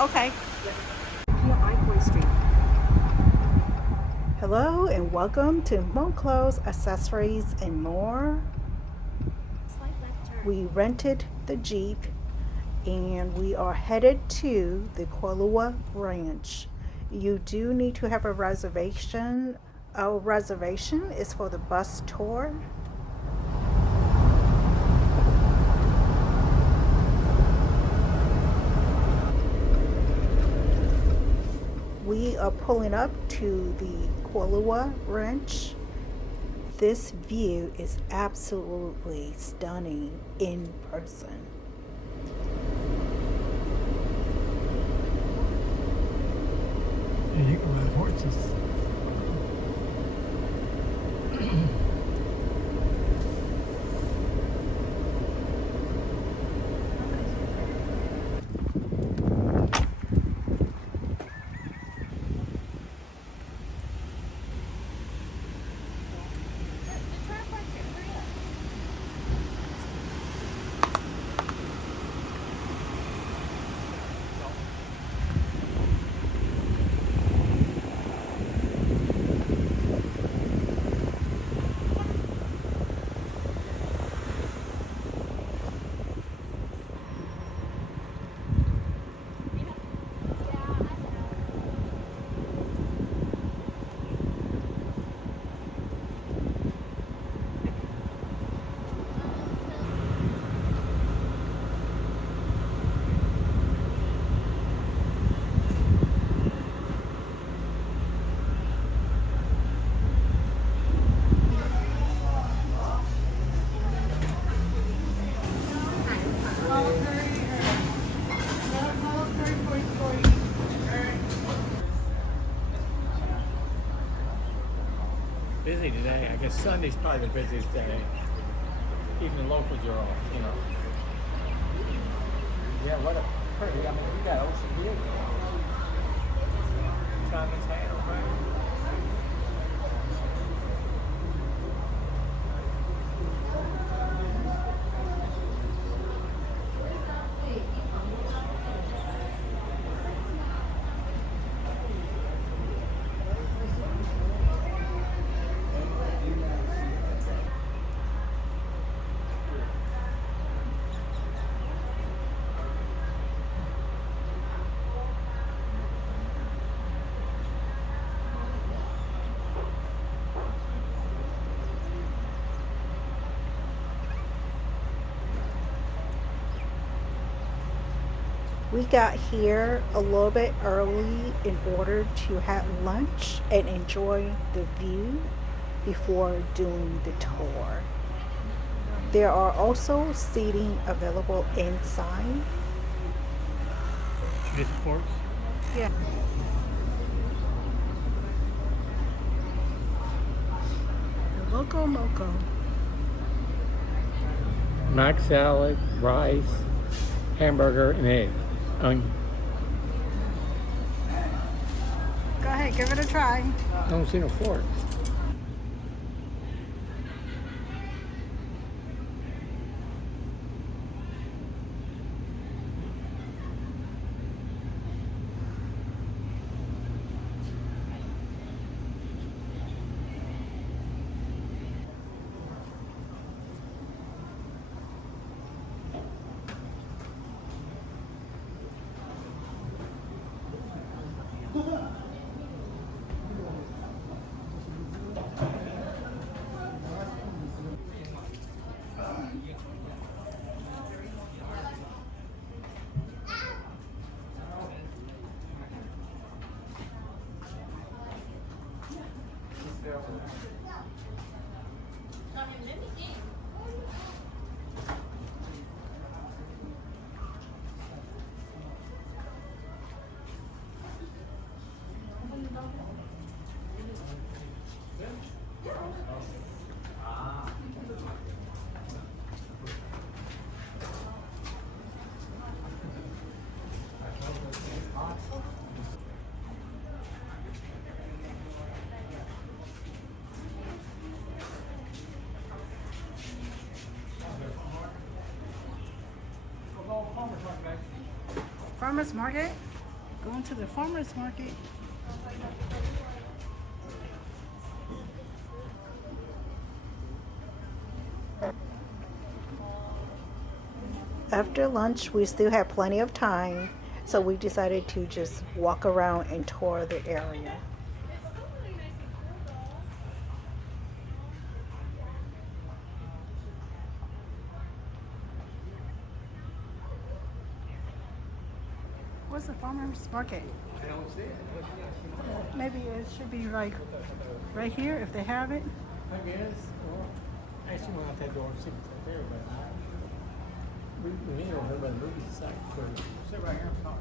Okay. Hello and welcome to Hmong Clothes, Accessories, and More. We rented the Jeep and we are headed to the Kuala Ranch. You do need to have a reservation. Our reservation is for the bus tour. We are pulling up to the Kuala Ranch. This view is absolutely stunning in person. And you can ride horses. Busy today. I guess Sunday's probably the busiest day. Even the locals are off, you know. Yeah, what a pretty. I mean, we got ocean view. Simon's Hand, right? We got here a little bit early in order to have lunch and enjoy the view before doing the tour. There are also seating available inside. Did you get the forks? Yeah. The Loco Moco. Mac salad, rice, hamburger, and egg. Onion. Go ahead, give it a try. I don't see no forks. Farmers market? Going to the farmer's market. After lunch, we still had plenty of time, so we decided to just walk around and tour the area. What's the farmer's market? I don't see it. Maybe it should be like right here if they have it. I guess. Or actually, went out that door and see what's up there, but we ain't over here by the movie site. So sit right here and talk.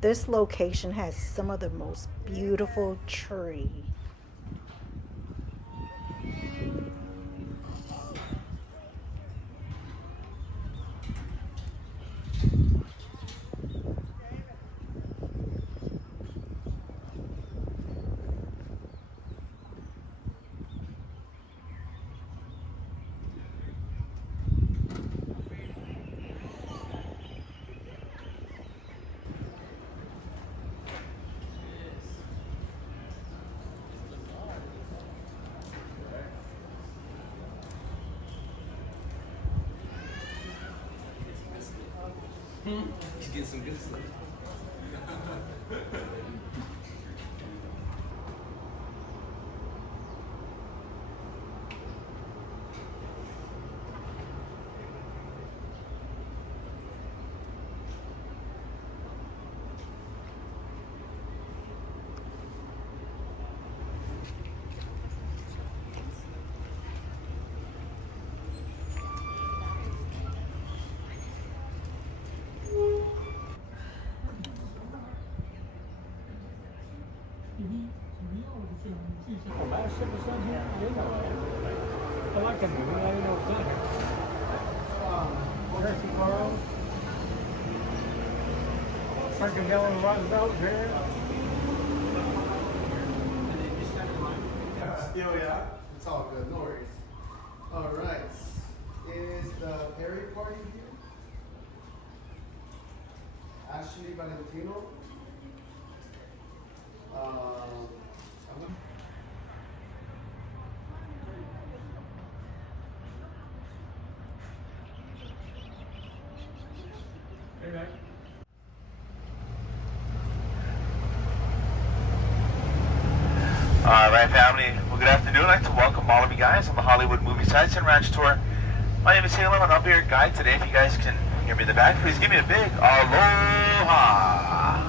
This location has some of the most beautiful trees. You get some good stuff. Oh, last ship was done here? I didn't know that. I like that movie. I didn't know it was done here. Jersey Carl. Fricadelle Roosevelt here. Still, yeah? It's all good, no worries. Alright. Is the Perry party here? Ashley Valentino. Hey, Mike. Alright family, well good afternoon. I'd like to welcome all of you guys on the Hollywood Movie Sites and Ranch Tour. My name is Salem and I'll be your guide today. If you guys can hear me in the back, please give me a big aloha!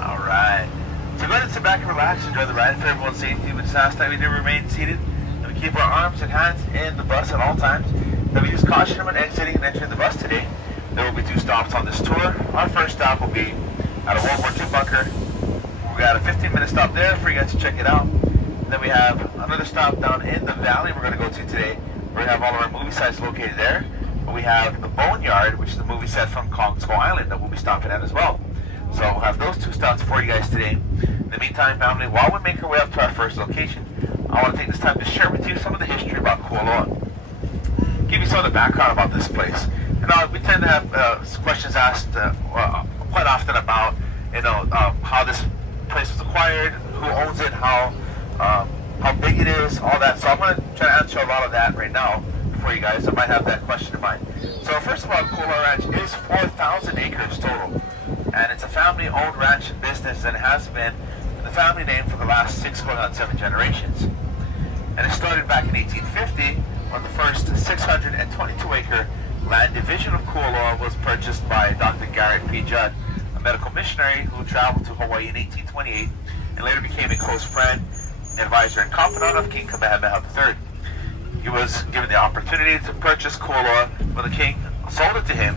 Alright, so go ahead and sit back and relax, enjoy the ride for everyone's safety. We just ask that we do remain seated and we keep our arms and hands in the bus at all times. That we use caution when exiting and entering the bus today. There will be 2 stops on this tour. Our first stop will be at a World War II bunker. We got a 15-minute stop there for you guys to check it out. And then we have another stop down in the valley we're going to go to today. We're going to have all of our movie sites located there. But we have the Boneyard, which is the movie set from Kong Skull Island that we'll be stopping at as well. So we'll have those 2 stops for you guys today. In the meantime, family, while we make our way up to our first location, I want to take this time to share with you some of the history about Kuala. Give you some of the background about this place. We tend to have questions asked quite often about, how this place was acquired, who owns it, how big it is, all that. So I'm going to try to answer a lot of that right now for you guys that might have that question in mind. So first of all, Kuala Ranch is 4,000 acres total, and it's a family-owned ranch and business, and it has been the family name for the last 6 going on 7 generations. And it started back in 1850 when the first 622-acre land division of Kuala was purchased by Dr. Garrett P. Judd a medical missionary who traveled to Hawaii in 1828 and later became a close friend, advisor, and confidant of King Kamehameha III. He was given the opportunity to purchase Kualoa when the king sold it to him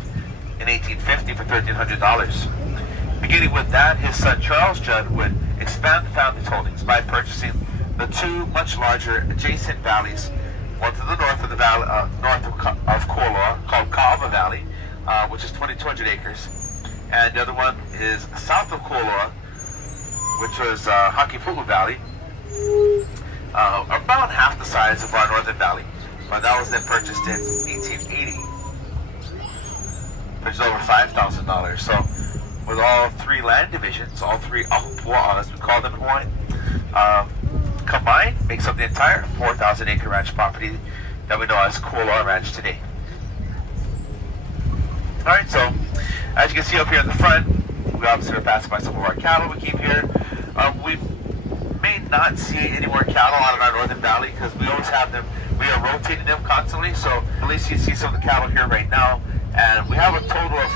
in 1850 for $1,300. Beginning with that, his son Charles Judd would expand the family's holdings by purchasing the two much larger adjacent valleys, one to the north of the valley, north of Kualoa, called Kaava Valley, which is 2,200 acres, and the other one is south of Kualoa, which was Hakipu'u Valley, about half the size of our northern valley, but that was then purchased in 1880, which is over $5,000. So with all three land divisions, all three ahupua, as we call them in Hawaii, combined makes up the entire 4,000 acre ranch property that we know as Kuala Ranch today. Alright, so as you can see up here in the front, we obviously are passing by some of our cattle we keep here. We may not see any more cattle out in our northern valley because we always have them, we are rotating them constantly, so at least you see some of the cattle here right now, and we have a total of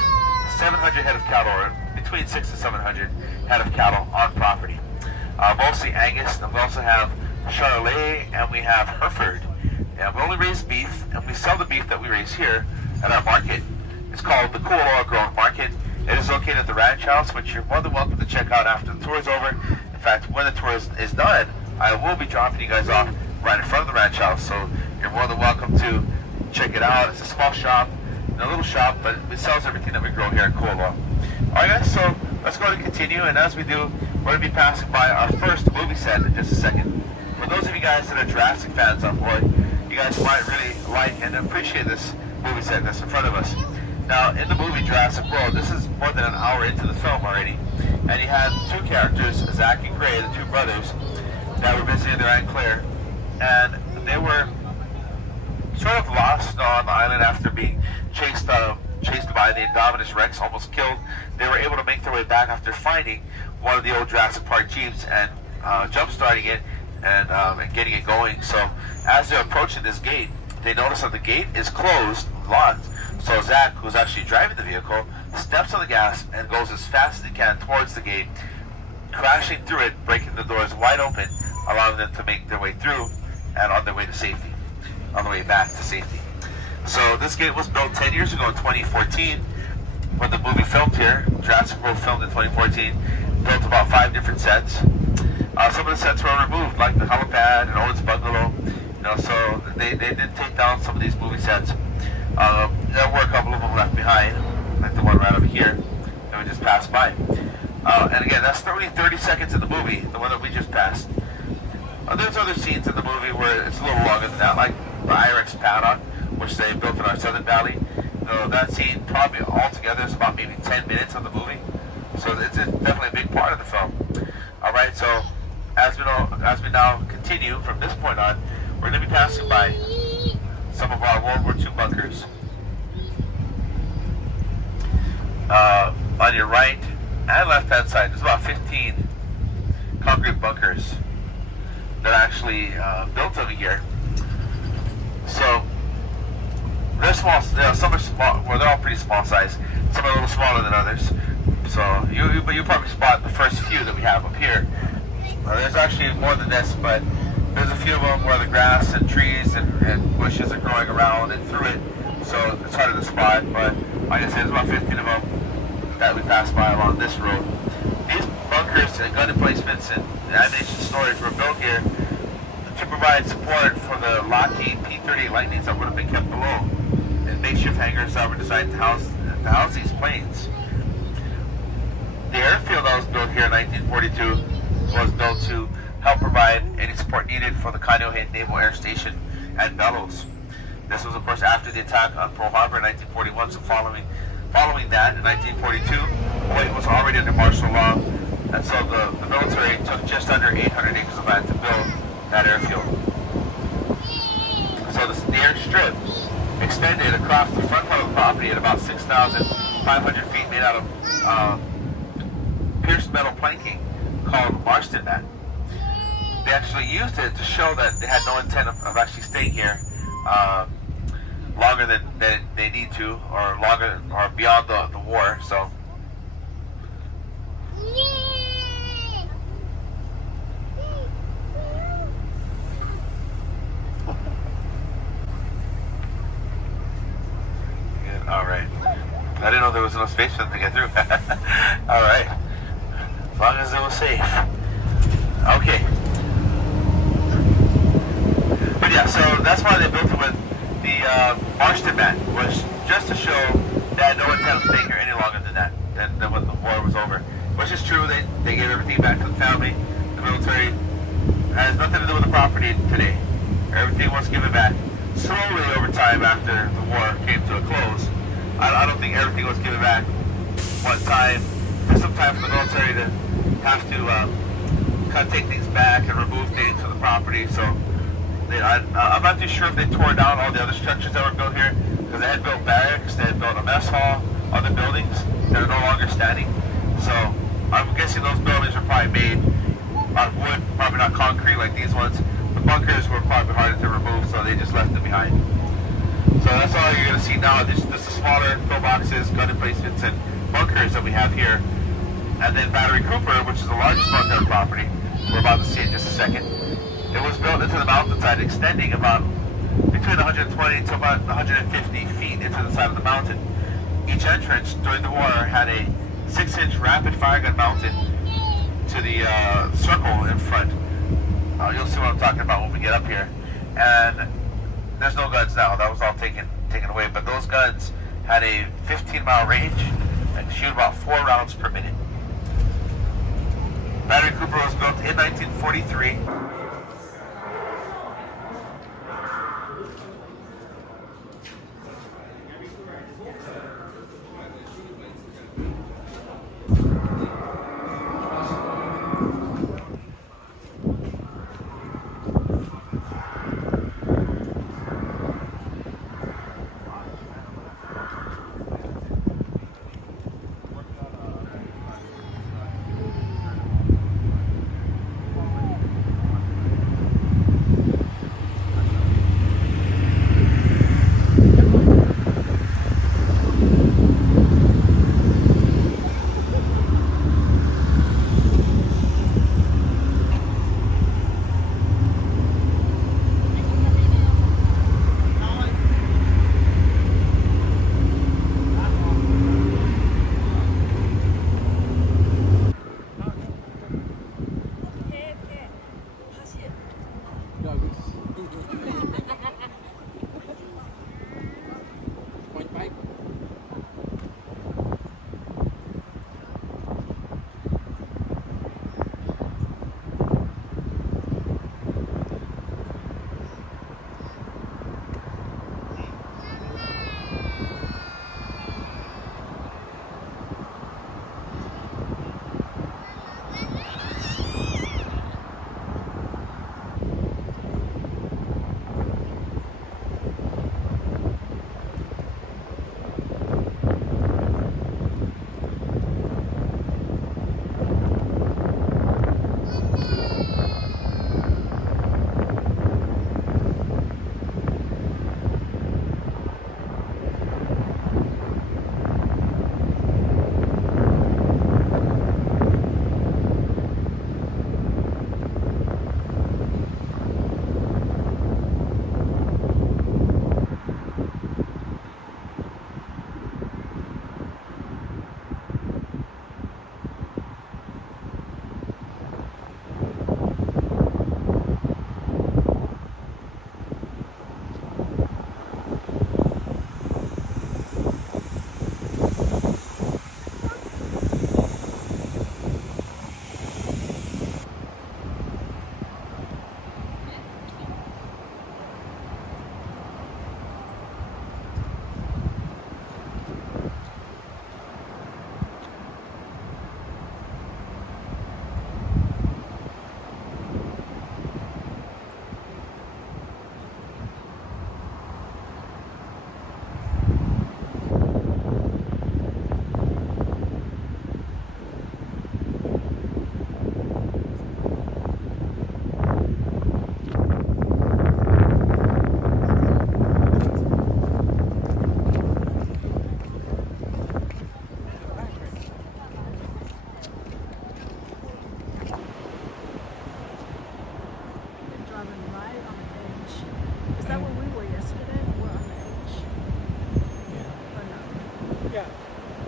700 head of cattle, or between 600 and 700 head of cattle on property. Mostly Angus, and we also have Charolais, and we have Hereford. And we only raise beef, and we sell the beef that we raise here at our market. It's called the Kualoa Growing Market. It is located at the ranch house, which you're more than welcome to check out after the tour is over. In fact, when the tour is done, I will be dropping you guys off right in front of the ranch house, so you're more than welcome to check it out. It's a small shop, a little shop, but it sells everything that we grow here at Kualoa. Alright guys, so let's go ahead and continue, and as we do, we're going to be passing by our first movie set in just a second. For those of you guys that are Jurassic fans on board, you guys might really like and appreciate this movie set that's in front of us. Now, in the movie Jurassic World, this is more than an hour into the film already, and you had two characters, Zach and Gray, the two brothers, that were visiting their Aunt Claire, and they were sort of lost on the island after being chased by the Indominus Rex, almost killed. They were able to make their way back after finding one of the old Jurassic Park Jeeps and jump-starting it and getting it going. So as they're approaching this gate, they notice that the gate is closed, locked. So Zach, who's actually driving the vehicle, steps on the gas and goes as fast as he can towards the gate, crashing through it, breaking the doors wide open, allowing them to make their way through and on their way to safety, on the way back to safety. So this gate was built 10 years ago in 2014 when the movie filmed here. Jurassic World filmed in 2014, built about 5 different sets. Some of the sets were removed, like the helipad and Owen's bungalow. You know, so they did take down some of these movie sets. There were a couple of them left behind, like the one right over here that we just passed by. And again, that's only 30 seconds in the movie, the one that we just passed. There's other scenes in the movie where it's a little longer than that, like the Irex paddock, which they built in our southern valley. That scene probably altogether is about maybe 10 minutes of the movie. So it's definitely a big part of the film. Alright, so as we now continue from this point on, we're going to be passing by some of our World War II bunkers. On your right and left hand side, there's about 15 concrete bunkers that are actually built over here. So they're small. Some are small. Well, they're all pretty small size. Some are a little smaller than others. So you probably spot the first few that we have up here. There's actually more than this, but there's a few of them where the grass and trees and bushes are growing around and through it. So it's harder to spot. But like I said, there's about 15 of them that we passed by along this road. These bunkers and gun emplacements and ammunition storage were built here to provide support for the Lockheed P-38 Lightnings that would have been kept below, and makeshift hangars that were designed to house these planes. The airfield that was built here in 1942 was built to help provide any support needed for the Kaneohe Naval Air Station at Bellows. This was, of course, after the attack on Pearl Harbor in 1941, so following that, in 1942, Hawaii was already under martial law, and so the military took just under 800 acres of land to build that airfield. So the airstrip extended across the front part of the property at about 6,500 feet, made out of pierced metal planking called Marston mat. They actually used it to show that they had no intent of actually staying here longer than they need to, or longer or beyond the war. So I didn't know there was enough space for them to get through. All right. As long as it was safe. Okay. But yeah, so that's why they built it with the Marston mat, was just to show that no intent of staying here any longer than that, and then when the war was over. Which is true, they gave everything back to the family, the military. It has nothing to do with the property today. Everything was given back. Slowly over time after the war came to a close, I don't think everything was given back one time. There's some time for the military to have to kind of take things back and remove things from the property. So I'm not too sure if they tore down all the other structures that were built here, because they had built barracks, they had built a mess hall, other buildings that are no longer standing. So I'm guessing those buildings were probably made out of wood, probably not concrete like these ones. The bunkers were probably harder to remove, so they just left them behind. So that's all you're going to see now. Just the smaller pillboxes, gun emplacements, and bunkers that we have here. And then Battery Cooper, which is the largest bunker on the property, we're about to see in just a second. It was built into the mountainside, extending about between 120 to about 150 feet into the side of the mountain. Each entrance during the war had a 6-inch rapid fire gun mounted to the circle in front. You'll see what I'm talking about when we get up here. And there's no guns now. That was all taken away. But those guns had a 15-mile range and shoot about 4 rounds per minute. Battery Cooper was built in 1943.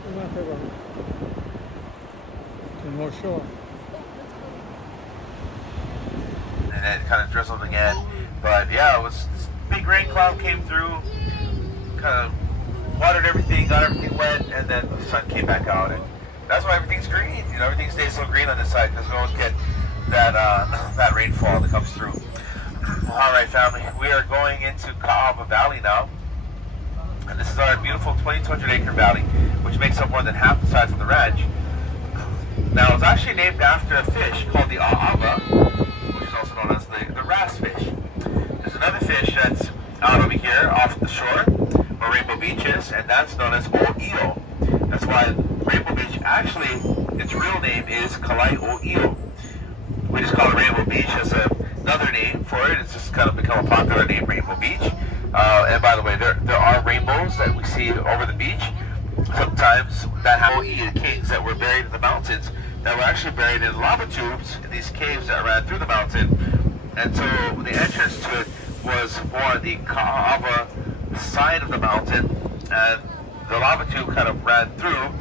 We went to the North Shore. And then it kind of drizzled again. But yeah, it was this big rain cloud came through, kind of watered everything, got everything wet, and then the sun came back out. And that's why everything's green. You know, everything stays so green on this side because we always get that that rainfall that comes through. All right, family, we are going into Ka'ava Valley now. And this is our beautiful 2,200 acre valley, which makes up more than half the size of the ranch. Now, it's actually named after a fish called the A'ava, which is also known as the wrasse fish. There's another fish that's out over here off the shore, where Rainbow Beach is, and that's known as O'Eo. That's why Rainbow Beach, actually, its real name is Kalai O'Eo. We just call it Rainbow Beach as another name for it. It's just kind of become a popular name, Rainbow Beach. And by the way, there are rainbows that we see over the beach. Sometimes that have O'Eo kings that were buried in the mountains that were actually buried in lava tubes in these caves that ran through the mountain. And so the entrance to it was more the Ka'ava side of the mountain, and the lava tube kind of ran through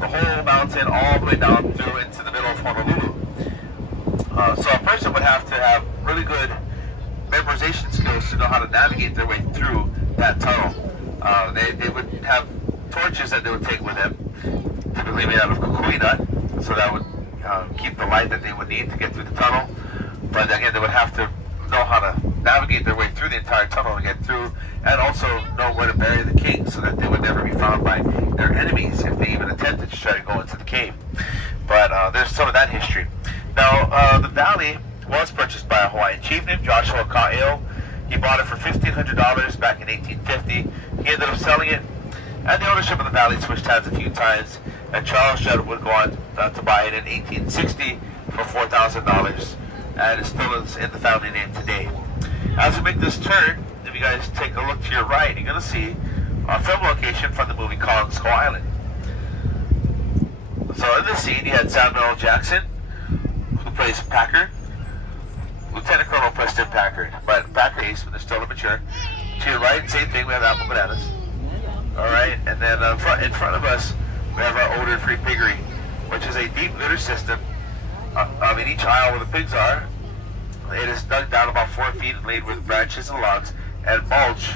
the whole mountain all the way down through into the middle of Honolulu. So a person would have to have really good memorization skills to know how to navigate their way through that tunnel. They would have torches that they would take with them, typically made out of kukui nut, so that would keep the light that they would need to get through the tunnel. But again, they would have to know how to navigate their way through the entire tunnel and get through, and also know where to bury the king so that they would never be found by their enemies if they even attempted to try to go into the cave. But there's some of that history. Now, the valley was purchased by a Hawaiian chief named Joshua Ka'eo. He bought it for $1,500 back in 1850. He ended up selling it, and the ownership of the valley switched hands a few times, and Charles Judd would go on to buy it in 1860 for $4,000, and it still is in the family name today. As we make this turn, if you guys take a look to your right, you're going to see a film location from the movie Kong Skull Island. So in this scene, you had Samuel L. Jackson, who plays Packard, Lieutenant Colonel Preston Packard, but Packard Ace when they're still immature. To your right, same thing, we have Apple Bananas. Alright, and then in front of us, we have our odor-free piggery, which is a deep litter system. In each aisle where the pigs are, it is dug down about 4 feet and laid with branches and logs and mulch,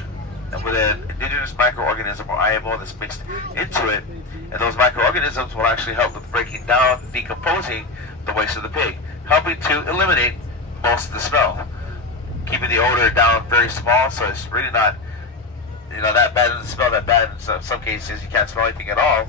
and with an indigenous microorganism or IMO that's mixed into it. And those microorganisms will actually help with breaking down, decomposing the waste of the pig, helping to eliminate most of the smell, keeping the odor down very small, so it's really not, that bad. It doesn't smell that bad. In some cases, you can't smell anything at all,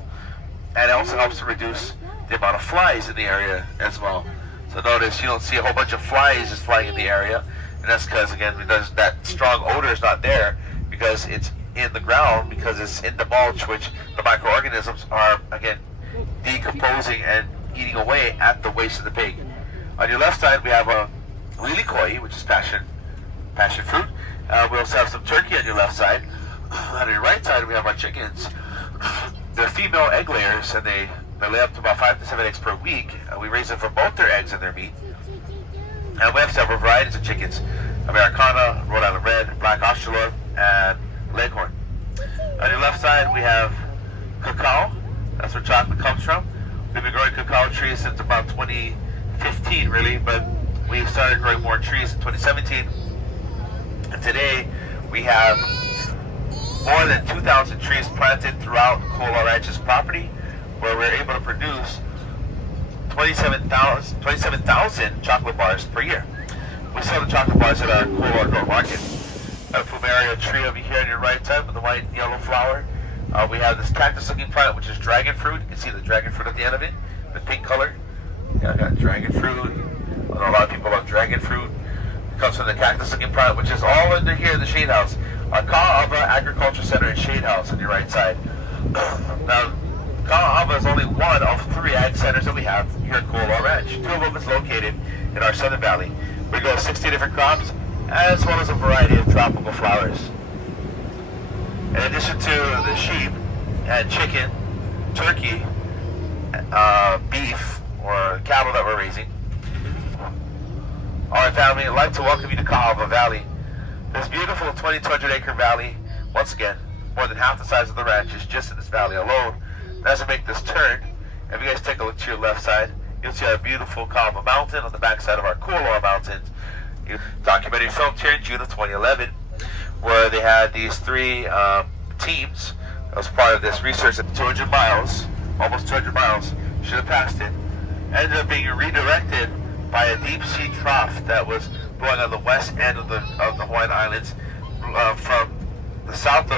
and it also helps to reduce the amount of flies in the area as well. So notice you don't see a whole bunch of flies just flying in the area, and that's because, again, that strong odor is not there because it's in the ground, because it's in the mulch, which the microorganisms are, again, decomposing and eating away at the waste of the pig. On your left side, we have a lilikoi, which is passion fruit. We also have some turkey on your left side. On your right side, we have our chickens. They're female egg layers, and they lay up to about 5 to 7 eggs per week. We raise them for both their eggs and their meat. And we have several varieties of chickens: Americana, Rhode Island Red, Black Australorp, and Leghorn. On your left side, we have cacao. That's where chocolate comes from. We've been growing cacao trees since about 2015, really, but we started growing more trees in 2017. And today, we have more than 2,000 trees planted throughout Kuala Ranch's property, where we're able to produce 27,000 chocolate bars per year. We sell the chocolate bars at our Kuala Ranch market. A plumeria tree over here on your right side with the white and yellow flower. We have this cactus-looking plant, which is dragon fruit. You can see the dragon fruit at the end of it, the pink color. Yeah, I got dragon fruit. I know a lot of people love dragon fruit. It comes from the cactus-looking plant, which is all under here in the shade house. Our Ka'ava Agriculture Center and Shade House on your right side. Now, Ka'ava is only one of 3 ag centers that we have here at Kuala Ranch. 2 of them is located in our southern valley. We grow 60 different crops, as well as a variety of tropical flowers. In addition to the sheep and chicken, turkey, beef, or cattle that we're raising, all right, family, I'd like to welcome you to Ka'ava Valley. This beautiful 2,200 acre valley, once again, more than half the size of the ranch is just in this valley alone. As I make this turn, if you guys take a look to your left side, you'll see our beautiful Kalama Mountain on the backside of our Kuala Mountains. Documentary filmed here in June of 2011, where they had these three teams. That was part of this research at 200 miles, almost 200 miles, should have passed it. Ended up being redirected by a deep sea trough that was blowing on the west end of the Hawaiian Islands from the south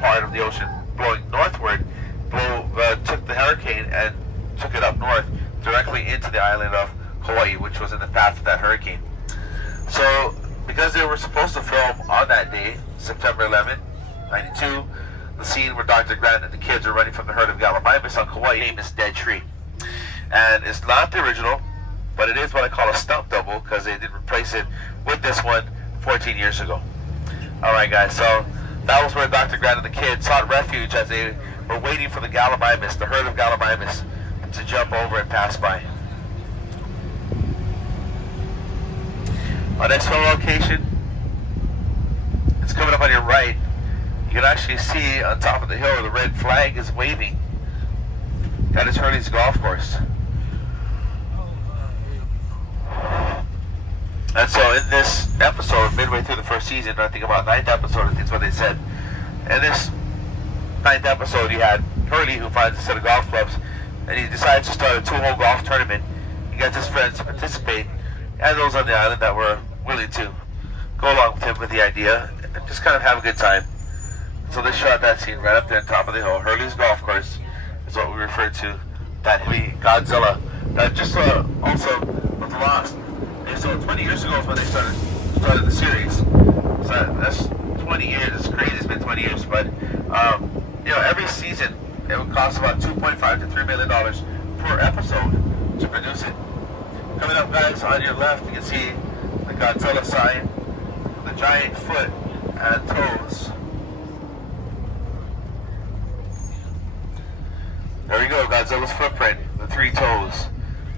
part of the ocean, blowing northward, took the hurricane and took it up north directly into the island of Hawaii, which was in the path of that hurricane. So, because they were supposed to film on that day, September 11, 92, the scene where Dr. Grant and the kids are running from the herd of Gallimimus on Kauai, name is Dead Tree. And it's not the original, but it is what I call a stump double, because they did replace it with this one 14 years ago. Alright guys, so that was where Dr. Grant and the kids sought refuge as they were waiting for the Gallimimus, the herd of Gallimimus, to jump over and pass by. Our next film location, it's coming up on your right. You can actually see on top of the hill where the red flag is waving. That is Hurley's golf course. And so in this episode, midway through the first season, I think about 9th episode, I think is what they said. In this 9th episode, you had Hurley, who finds a set of golf clubs, and he decides to start a 2-hole golf tournament. He gets his friends to participate, and those on the island that were willing to go along with him with the idea, and just kind of have a good time. So they shot that scene right up there on top of the hill. Hurley's golf course is what we refer to. That Godzilla. That just also was lost. And so 20 years ago is when they started the series. So that's 20 years. It's crazy. It's been 20 years, but every season it would cost about $2.5 to $3 million per episode to produce it. Coming up, guys, on your left, you can see the Godzilla sign, the giant foot and toes. There we go, Godzilla's footprint, the 3 toes.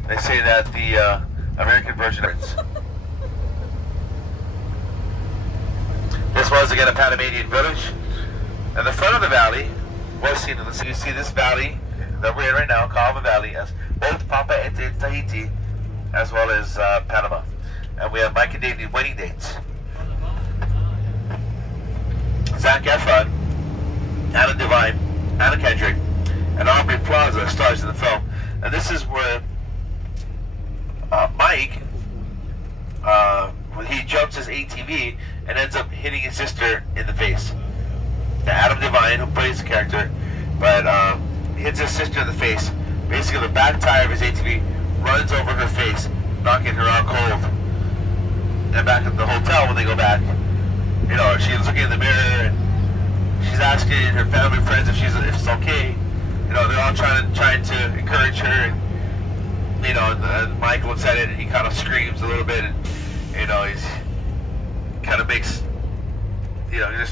They say that the American version is. This was again a Panamanian village, and the front of the valley was seen in the. You see this valley that we're in right now, Kalama Valley, as both Papa Ete Tahiti, as well as Panama, and we have Mike and Dave wedding dates. Zac Efron, Anna Devine, Anna Kendrick, and Aubrey Plaza stars in the film, and this is where Mike, he jumps his ATV and ends up hitting his sister in the face. Adam Devine, who plays the character, but hits his sister in the face. Basically, the back tire of his ATV runs over her face, knocking her out cold. And back at the hotel, when they go back, she's looking in the mirror and she's asking her family and friends if it's okay. They're all trying to encourage her, and Mike looks at it and he kind of screams a little bit, and he's kind of makes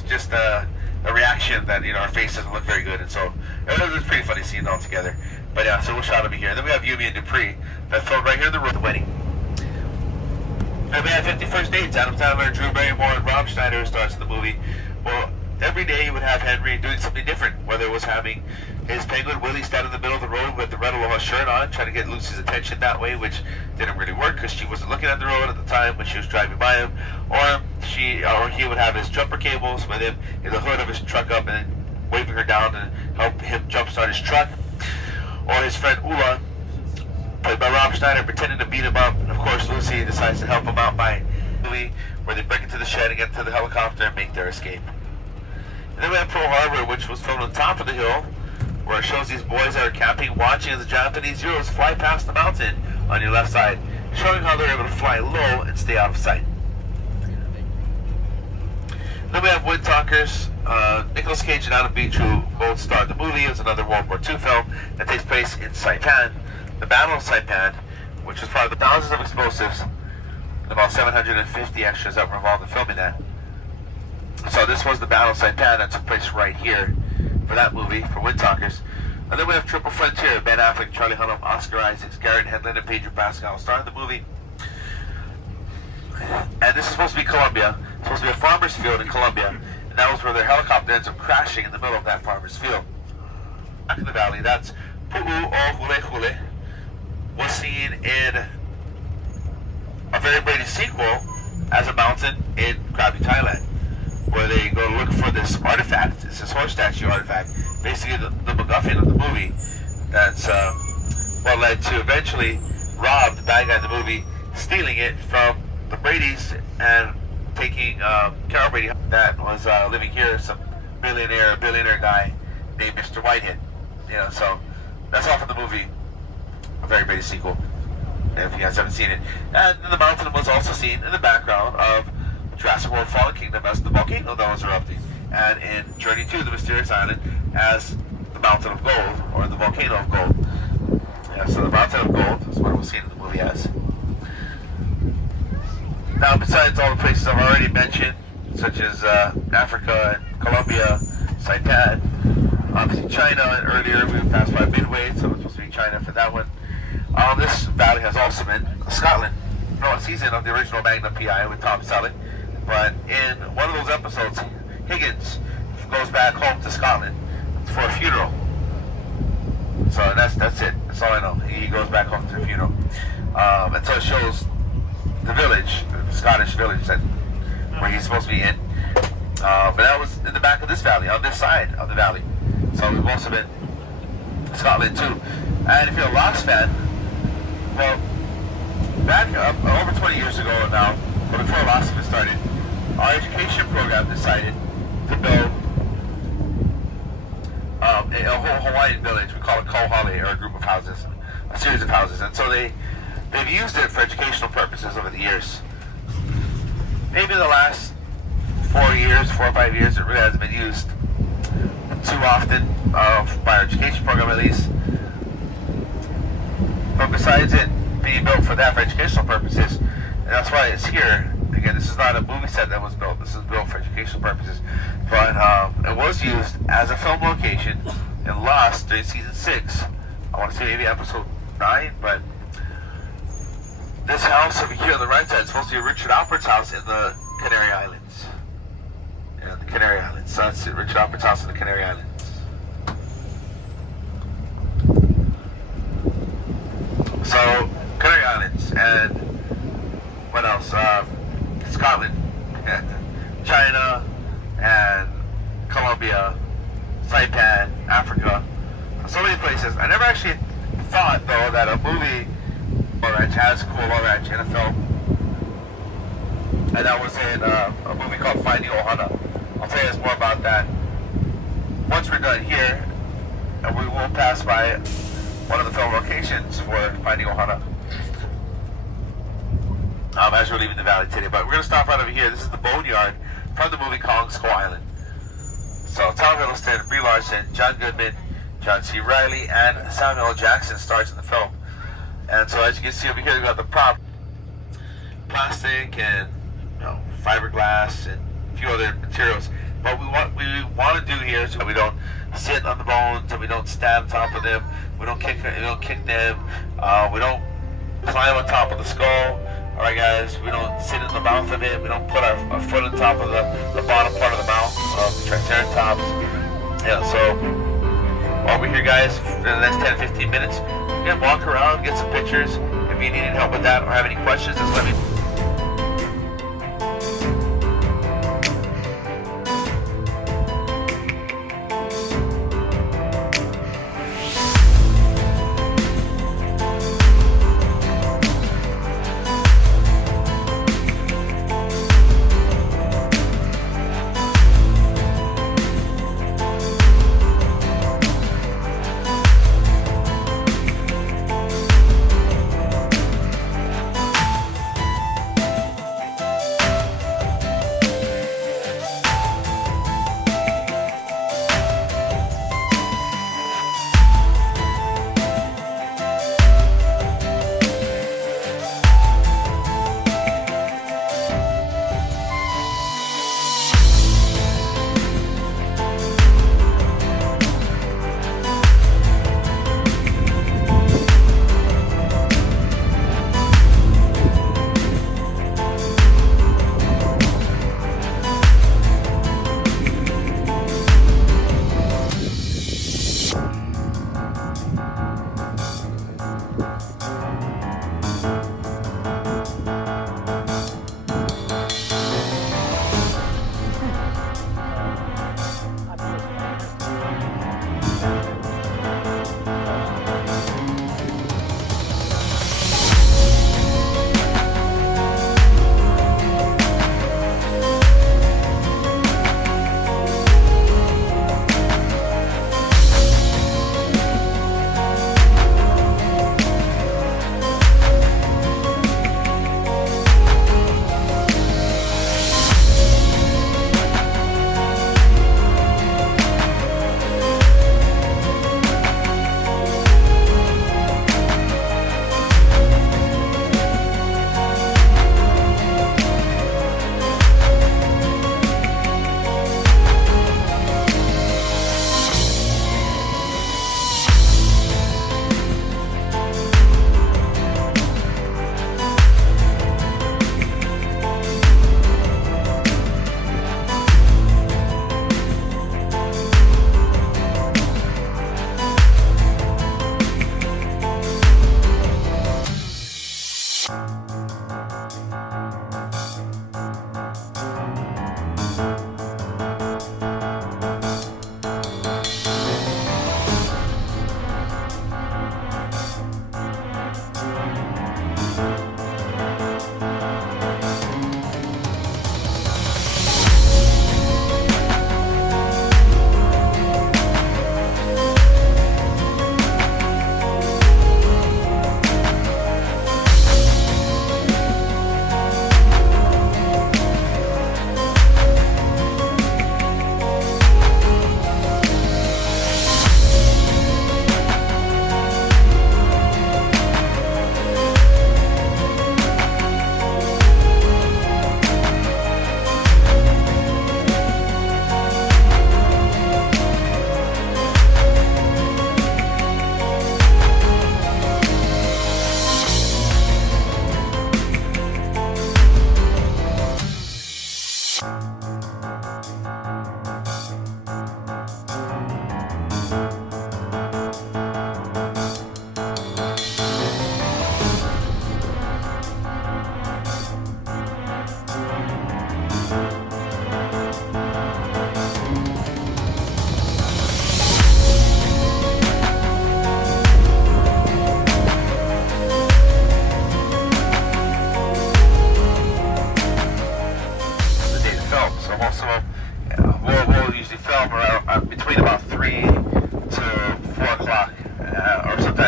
just a reaction that her face doesn't look very good, and so it was a pretty funny scene altogether. But yeah, so we'll shot over here. Then we have Yumi and Dupree that filmed right here in the room, the wedding. And we have 51st dates. Adam Sandler, Drew Barrymore, and Rob Schneider stars in the movie. Well, every day you would have Henry doing something different, whether it was having his penguin Willie stand in the middle of the road with the red aloha shirt on, trying to get Lucy's attention that way, which didn't really work because she wasn't looking at the road at the time when she was driving by him, or he would have his jumper cables with him in the hood of his truck up and waving her down to help him jumpstart his truck, or his friend Ula, played by Rob Schneider, pretending to beat him up, and of course Lucy decides to help him out by where they break into the shed and get to the helicopter and make their escape. And then we have Pearl Harbor, which was filmed on top of the hill, where it shows these boys that are camping, watching as the Japanese Zeros fly past the mountain on your left side, showing how they're able to fly low and stay out of sight. Then we have Wind Talkers, Nicolas Cage and Adam Beach, who both starred in the movie. It's another World War II film that takes place in Saipan, the Battle of Saipan, which was part of the thousands of explosives, and about 750 extras that were involved in filming that. So this was the Battle of Saipan that took place right here for that movie, for Wind Talkers. And then we have Triple Frontier, Ben Affleck, Charlie Hunnam, Oscar Isaacs, Garrett Hedlund, and Pedro Pascal star in the movie. And this is supposed to be Colombia. It's supposed to be a farmer's field in Colombia. And that was where their helicopter ends up crashing in the middle of that farmer's field. back in the valley. That's Pu'u'ohulehule, was seen in a very Brady sequel as a mountain in Krabi, Thailand, where they go look for this artifact. It's this horse statue artifact, basically the MacGuffin of the movie. That's what led to eventually Rob, the bad guy in the movie, stealing it from the Bradys and taking Carol Brady that was living here, some billionaire guy named Mr. Whitehead. You know, so that's all from the movie, a very Brady sequel, if you guys haven't seen it. And the mountain was also seen in the background of Jurassic World Fallen Kingdom as the volcano that was erupting, and in Journey to the Mysterious Island as the Mountain of Gold, or the Volcano of Gold. Yeah, so the Mountain of Gold is what it was seen in the movie as. Now, besides all the places I've already mentioned, such as Africa and Colombia, Saipan, obviously China, and earlier we passed by Midway, so it's supposed to be China for that one. This valley has also been Scotland. No, a season of the original Magnum PI with Tom Selleck, but in one of those episodes, Higgins goes back home to Scotland for a funeral. So that's it. That's all I know. He goes back home to the funeral, and so it shows the village, the Scottish village that where he's supposed to be in. But that was in the back of this valley, on this side of the valley. So we've also been in Scotland too. And if you're a Lost fan, well, back over 20 years ago now, but before Lost even started, our education program decided to build a whole Hawaiian village. We call it Kauhale, or a group of houses, a series of houses. And so they've used it for educational purposes over the years. Maybe in the last 4 or 5 years, it really hasn't been used too often by our education program, at least. But besides it being built for that, for educational purposes, and that's why it's here. Again, this is not a movie set that was built. This is built for educational purposes. But it was used as a film location in Lost during season 6. I want to say maybe episode 9, but this house over here on the right side is supposed to be Richard Alpert's house in the Canary Islands. Yeah, the Canary Islands. So that's it, Richard Alpert's house in the Canary Islands. So, Canary Islands, and what else? Scotland, and China, and Colombia, Saipan, Africa. So many places. I never actually thought, though, that a movie Kuala Ranch has Kuala Ranch in a film. And that was in a movie called Finding Ohana. I'll tell you guys more about that once we're done here, and we will pass by one of the film locations for Finding Ohana as we're leaving the valley today. But we're going to stop right over here. This is the boneyard from the movie Kong Skull Island. So Tom Hiddleston, Brie Larson, John Goodman, John C. Reilly, and Samuel L. Jackson stars in the film. And so as you can see over here, we got the prop, plastic and fiberglass and a few other materials. But what we want to do here is we don't sit on the bones and we don't stand on top of them. We don't kick them. We don't climb on top of the skull. All right, guys. We don't sit in the mouth of it. We don't put our foot on top of the bottom part of the mouth of the Triceratops. Yeah. So while we're here, guys, for the next 10-15 minutes, you can walk around, get some pictures. If you need any help with that or have any questions, just let me know.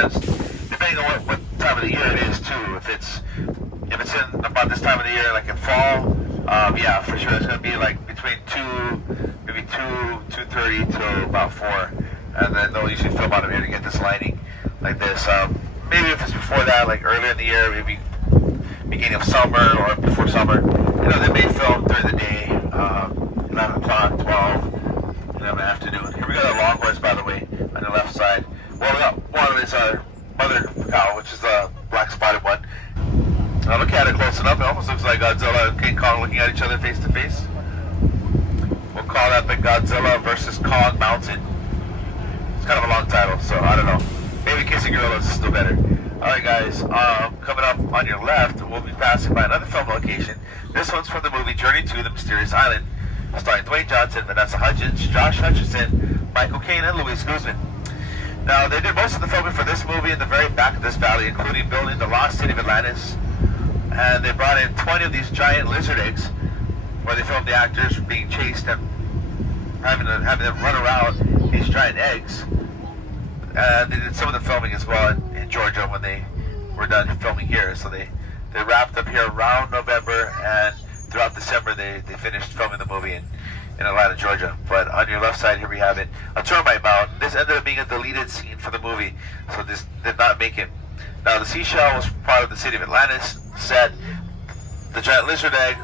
depends, depending on what time of the year it is too. If it's in about this time of the year, like in fall, yeah, for sure it's gonna be like between 2:30 till about 4, and then they'll usually film out of here to get this lighting like this. Maybe if it's before that, like earlier in the year, maybe beginning of summer or before summer, they may film during the day, 11 o'clock, 12, in the afternoon. Here we got our longhorns, by the way, on the left side. Well, we got one is our mother cow, which is the black spotted one. Now look at it close enough. It almost looks like Godzilla and King Kong looking at each other face to face. We'll call that the Godzilla versus Kong Mountain. It's kind of a long title, so I don't know. Maybe Kissing Gorillas is still better. Alright guys, coming up on your left, we'll be passing by another film location. This one's from the movie Journey to the Mysterious Island, starring Dwayne Johnson, Vanessa Hudgens, Josh Hutcherson, Michael Caine, and Louise Guzman. Now, they did most of the filming for this movie in the very back of this valley, including building the lost city of Atlantis. And they brought in 20 of these giant lizard eggs, where they filmed the actors being chased and having them run around these giant eggs. They did some of the filming as well in Georgia when they were done filming here. So they wrapped up here around November, and throughout December they finished filming the movie in Atlanta, Georgia. But on your left side here we have it, a termite mound. This ended up being a deleted scene for the movie, so this did not make it. Now the seashell was part of the city of Atlantis set. The giant lizard egg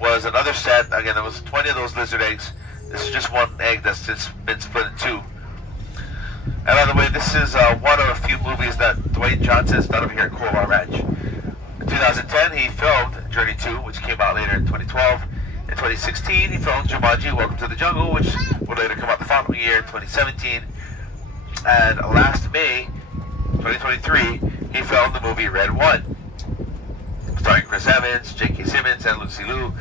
was another set. Again, there was 20 of those lizard eggs. This is just one egg that's just been split in two. And by the way, this is one of a few movies that Dwayne Johnson has done over here at Kuala Ranch. In 2010, he filmed Journey 2, which came out later in 2012. In 2016, he filmed Jumanji, Welcome to the Jungle, which would later come out the following year, 2017. And last May, 2023, he filmed the movie Red 1, starring Chris Evans, J.K. Simmons, and Lucy Liu.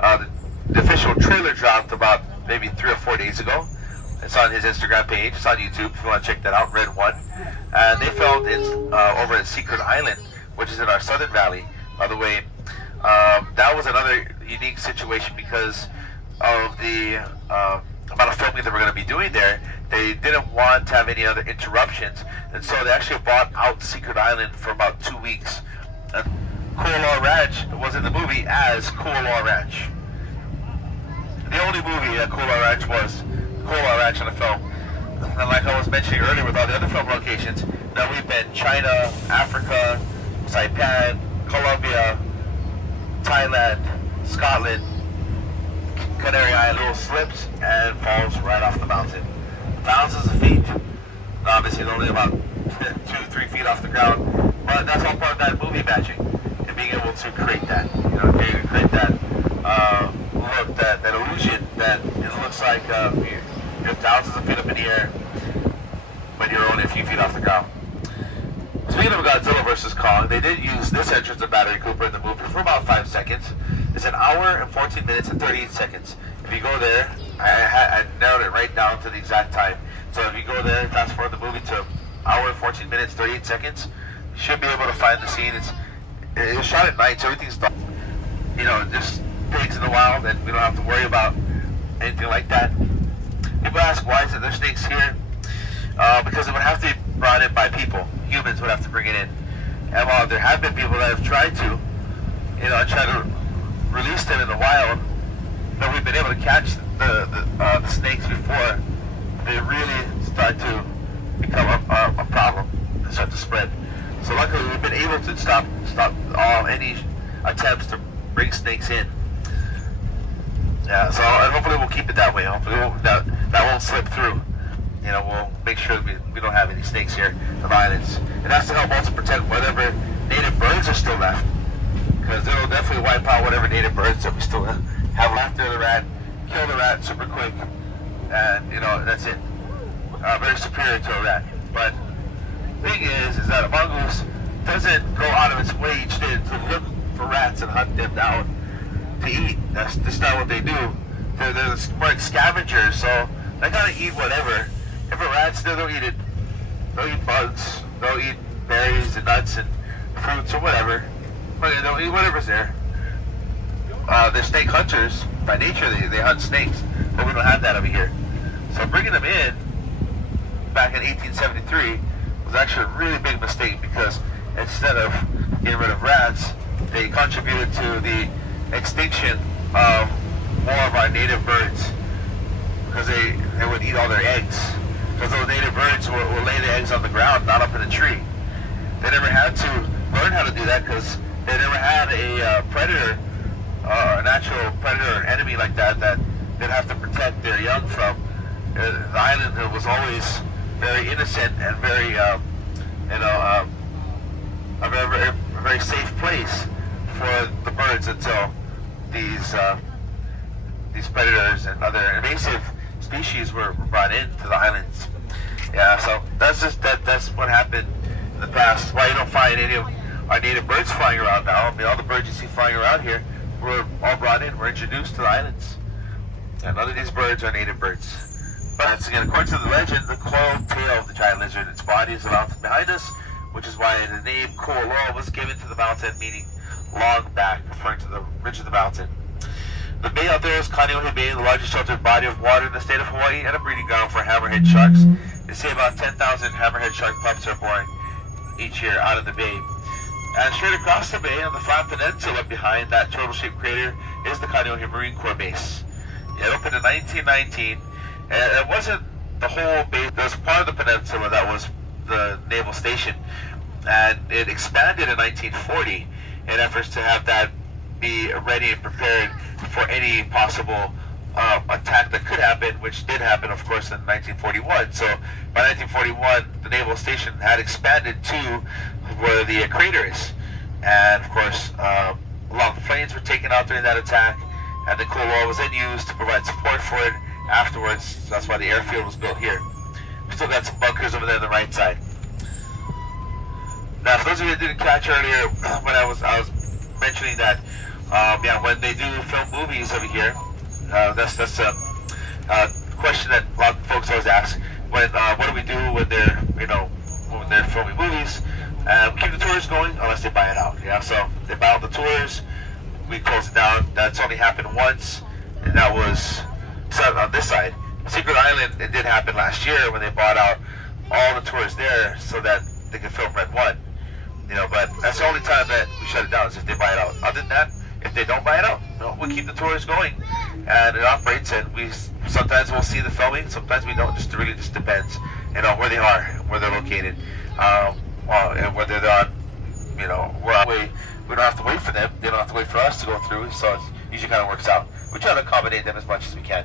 The official trailer dropped about maybe 3 or 4 days ago. It's on his Instagram page. It's on YouTube if you want to check that out, Red 1. And they filmed over at Secret Island, which is in our southern valley. By the way, that was another unique situation because of the amount of filming that we're going to be doing there. They didn't want to have any other interruptions, and so they actually bought out Secret Island for about 2 weeks. And Kuala Ranch was in the movie as Kuala Ranch. The only movie that Kuala Ranch was Kuala Ranch in the film. And like I was mentioning earlier with all the other film locations, now we've been China, Africa, Saipan, Colombia, Thailand, Scotland, Canary Island. Little slips and falls right off the mountain. Thousands of feet. Obviously only about 2-3 feet off the ground, but that's all part of that movie magic and being able to create that, create that look, that illusion that it looks like you're thousands of feet up in the air, but you're only a few feet off the ground. Speaking of Godzilla vs. Kong, they did use this entrance of Battery Cooper in the movie for about 5 seconds. It's an hour and 14 minutes and 38 seconds. If you go there, I narrowed it right down to the exact time. So if you go there, fast forward the movie to hour and 14 minutes, 38 seconds, you should be able to find the scene. It was shot at night, so everything's done. Just pigs in the wild, and we don't have to worry about anything like that. People ask, why is it there's snakes here? Because it would have to be brought in by people. Humans would have to bring it in. And while there have been people that have tried to, try to release them in the wild, but we've been able to catch the snakes before they really start to become a problem and start to spread. So luckily we've been able to stop any attempts to bring snakes in. Yeah, so and hopefully we'll keep it that way. Hopefully that won't slip through. We'll make sure we don't have any snakes here in the islands. And that's to help also protect whatever native birds are still left, because it'll definitely wipe out whatever native birds that we still have after the rat, kill the rat super quick, and that's it. Very superior to a rat. But the thing is that a mongoose doesn't go out of its way each day to look for rats and hunt them down to eat. That's just not what they do. They're more like scavengers, so they kind of eat whatever. If a rat's there, they'll eat it. They'll eat bugs. They'll eat berries and nuts and fruits or whatever. They'll eat whatever's there. They're snake hunters. By nature, they hunt snakes, but we don't have that over here. So bringing them in back in 1873 was actually a really big mistake, because instead of getting rid of rats, they contributed to the extinction of more of our native birds, because they would eat all their eggs. Because those native birds will lay the eggs on the ground, not up in a tree. They never had to learn how to do that, because they never had a predator, a natural predator or enemy like that they'd have to protect their young from. The island was always very innocent and very, a very safe place for the birds until these predators and other invasive species were brought into the islands. Yeah, so that's what happened in the past. Why you don't find any of our native birds flying around now. I mean, all the birds you see flying around here were all brought in, were introduced to the islands. And none of these birds are native birds. But again, according to the legend, the coiled tail of the giant lizard, its body is the mountain behind us, which is why the name Kuala was given to the mountain, meaning long back, referring to the ridge of the mountain. The bay out there is Kaneohe Bay, the largest sheltered body of water in the state of Hawaii, and a breeding ground for hammerhead sharks. They say about 10,000 hammerhead shark pups are born each year out of the bay. And straight across the bay, on the flat peninsula behind that turtle-shaped crater, is the Kaneohe Marine Corps base. It opened in 1919, and it wasn't the whole base. There was part of the peninsula that was the naval station, and it expanded in 1940 in efforts to have that be ready and prepared for any possible attack that could happen, which did happen, of course, in 1941. So by 1941, the naval station had expanded to where the crater is, and of course, a lot of planes were taken out during that attack, and the Kuala was then used to provide support for it afterwards. So that's why the airfield was built here. We still got some bunkers over there on the right side. Now, for those of you that didn't catch earlier, when I was mentioning that, when they do film movies over here, that's a question that a lot of folks always ask. What do we do when they're filming movies? We keep the tours going unless they buy it out. Yeah, so they buy out the tours, we close it down. That's only happened once, and that was on this side. Secret Island, it did happen last year when they bought out all the tours there so that they could film Red 1. But that's the only time that we shut it down, is if they buy it out. Other than that, if they don't buy it out, we keep the tours going, and it operates. And sometimes we'll see the filming, sometimes we don't. It really just depends, where they are, where they're located, and whether they're on, we don't have to wait for them. They don't have to wait for us to go through. So it usually kind of works out. We try to accommodate them as much as we can.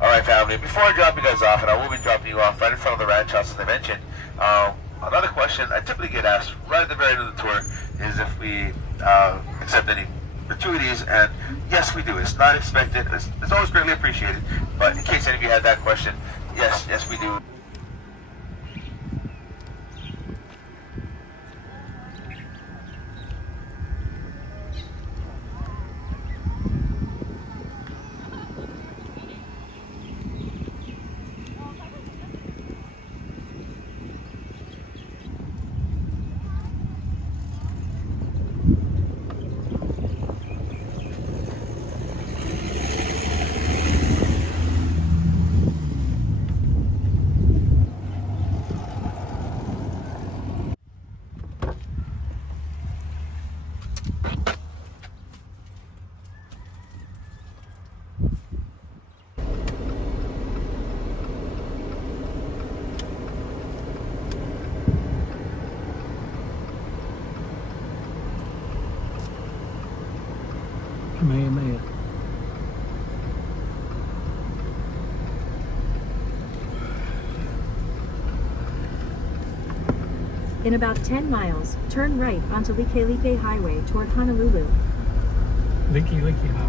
All right, family. Before I drop you guys off, and I will be dropping you off right in front of the ranch house, as I mentioned. Another question I typically get asked right at the very end of the tour is if we accept any gratuities, and yes, we do. It's not expected. It's always greatly appreciated. But in case any of you had that question, yes, we do. Man. In about 10 miles, turn right onto Likelike Highway toward Honolulu. Licky Highway.